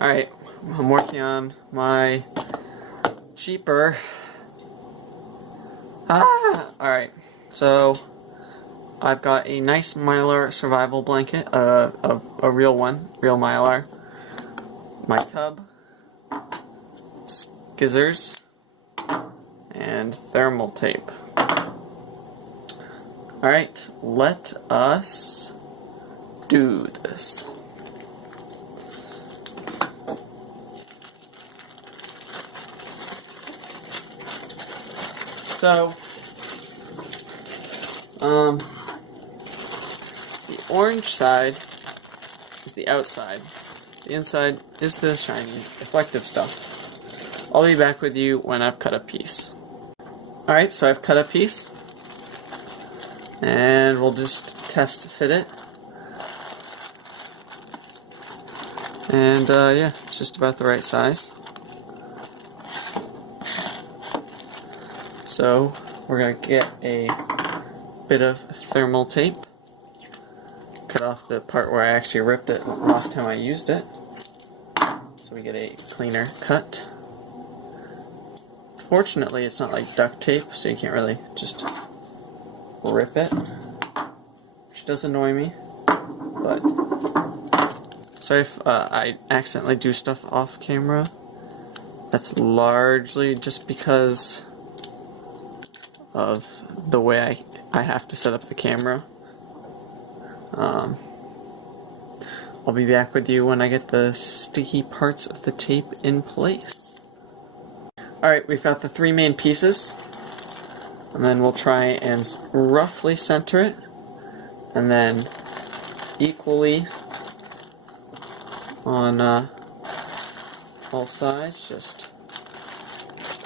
Alright, I'm working on my cheaper. Alright, so I've got a nice Mylar survival blanket, a real one, real Mylar, my tub, skizzers, and thermal tape. Alright, let us do this. So, the orange side is the outside. The inside is the shiny, reflective stuff. I'll be back with you when I've cut a piece. Alright, so I've cut a piece. And we'll just test fit it. And yeah, it's just about the right size. So we're going to get a bit of thermal tape, cut off the part where I actually ripped it last time I used it, so we get a cleaner cut. Fortunately, it's not like duct tape, so you can't really just rip it, which does annoy me, but sorry if I accidentally do stuff off camera. That's largely just because of the way I have to set up the camera. I'll be back with you when I get the sticky parts of the tape in place. Alright, we've got the three main pieces, and then we'll try and roughly center it, and then equally on all sides, just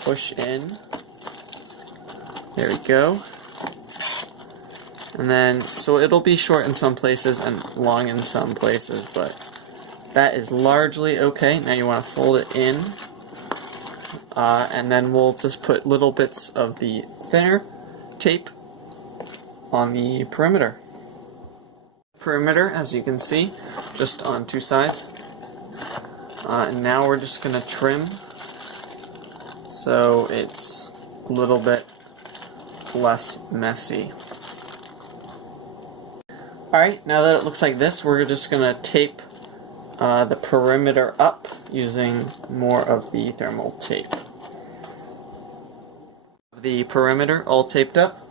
push in. There we go. And then, so it'll be short in some places and long in some places, but that is largely okay. Now you want to fold it in, and then we'll just put little bits of the thinner tape on the perimeter. Perimeter, as you can see, just on two sides. And now we're just going to trim so it's a little bit less messy. Alright, now that it looks like this, we're just going to tape the perimeter up using more of the thermal tape. The perimeter all taped up,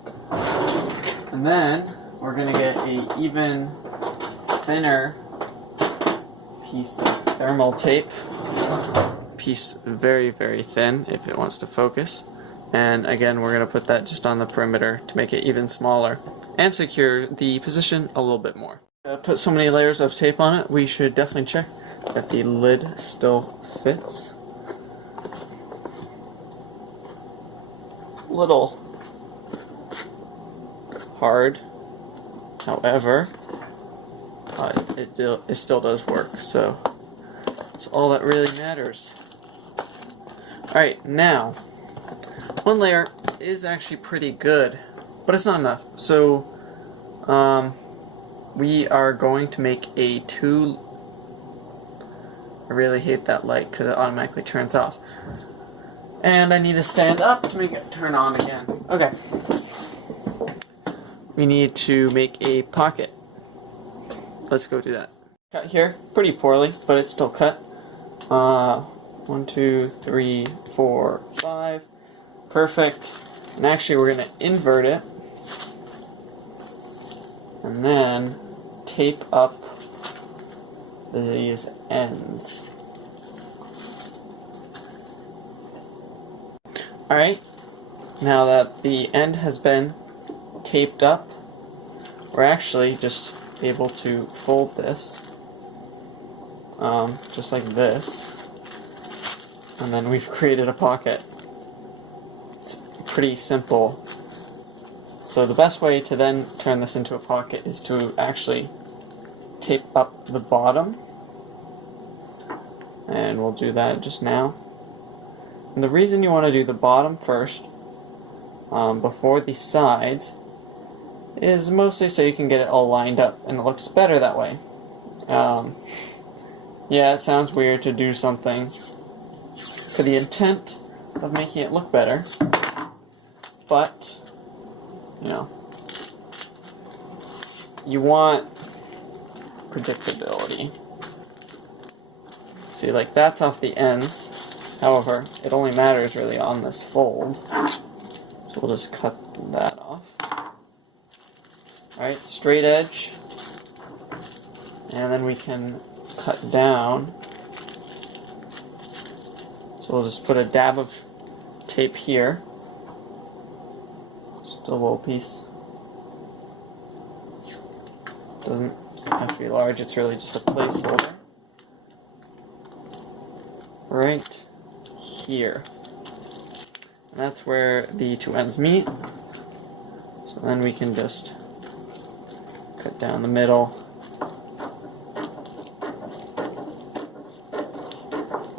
and then we're going to get an even thinner piece of thermal tape, piece very, very thin if it wants to focus. And again, we're going to put that just on the perimeter to make it even smaller and secure the position a little bit more. Put so many layers of tape on it, we should definitely check that the lid still fits. A little hard, however, it still does work, so that's all that really matters. Alright, now, one layer is actually pretty good, but it's not enough. So, we are going to make a I really hate that light because it automatically turns off. And I need to stand up to make it turn on again. Okay. We need to make a pocket. Let's go do that. Cut here, pretty poorly, but it's still cut. 1, 2, 3, 4, 5. Perfect. And actually we're going to invert it and then tape up these ends. Alright, now that the end has been taped up, we're actually just able to fold this just like this, and then we've created a pocket. Pretty simple. So the best way to then turn this into a pocket is to actually tape up the bottom, and we'll do that just now. And the reason you want to do the bottom first before the sides is mostly so you can get it all lined up and it looks better that way. Yeah, it sounds weird to do something for the intent of making it look better, but, you know, you want predictability. See, like, that's off the ends. However, it only matters really on this fold. So we'll just cut that off. Alright, straight edge. And then we can cut down. So we'll just put a dab of tape here. Just a little piece. Doesn't have to be large, it's really just a placeholder. Right here. And that's where the two ends meet. So then we can just cut down the middle.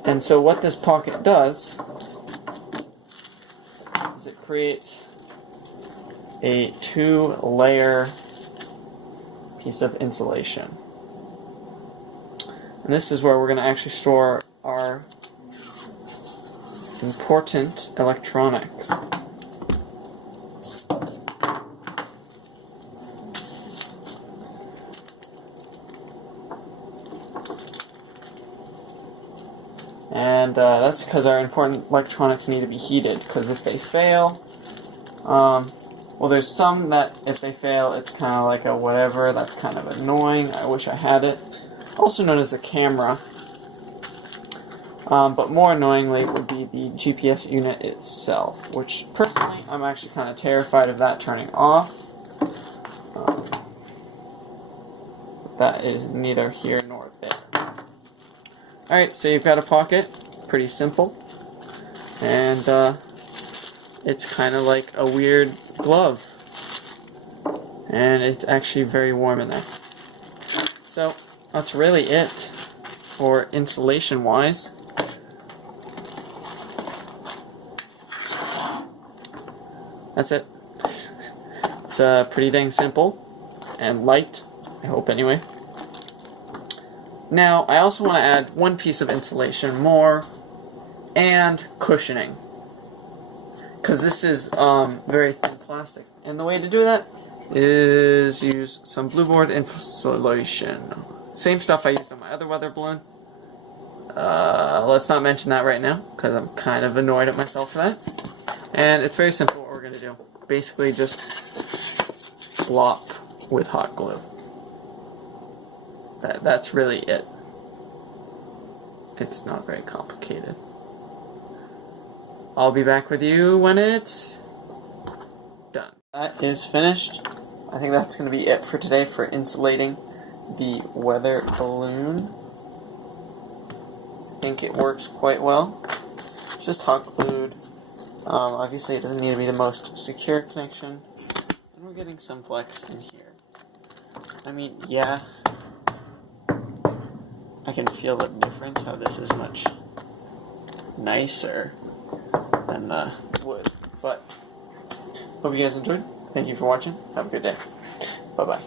And so what this pocket does is it creates a 2-layer piece of insulation. And this is where we're going to actually store our important electronics. And that's because our important electronics need to be heated, because if they fail, well, there's some that if they fail, it's kind of like a whatever, that's kind of annoying, I wish I had it. Also known as the camera. But more annoyingly would be the GPS unit itself, which personally I'm actually kind of terrified of that turning off. That is neither here nor there. Alright, so you've got a pocket, pretty simple, and it's kind of like a weird glove, and it's actually very warm in there. So that's really it for insulation wise. That's it. It's pretty dang simple and light, I hope anyway. Now, I also want to add one piece of insulation more and cushioning, because this is very thin plastic. And the way to do that is use some blueboard insulation. Same stuff I used on my other weather balloon. Let's not mention that right now, because I'm kind of annoyed at myself for that. And it's very simple what we're going to do. Basically just slop with hot glue. That's really it. It's not very complicated. I'll be back with you when it's done. That is finished. I think that's going to be it for today for insulating the weather balloon. I think it works quite well. It's just hot glued. Obviously it doesn't need to be the most secure connection. And we're getting some flex in here. I mean, yeah, I can feel the difference, how this is much nicer than the wood. But, hope you guys enjoyed. Thank you for watching. Have a good day. Bye-bye.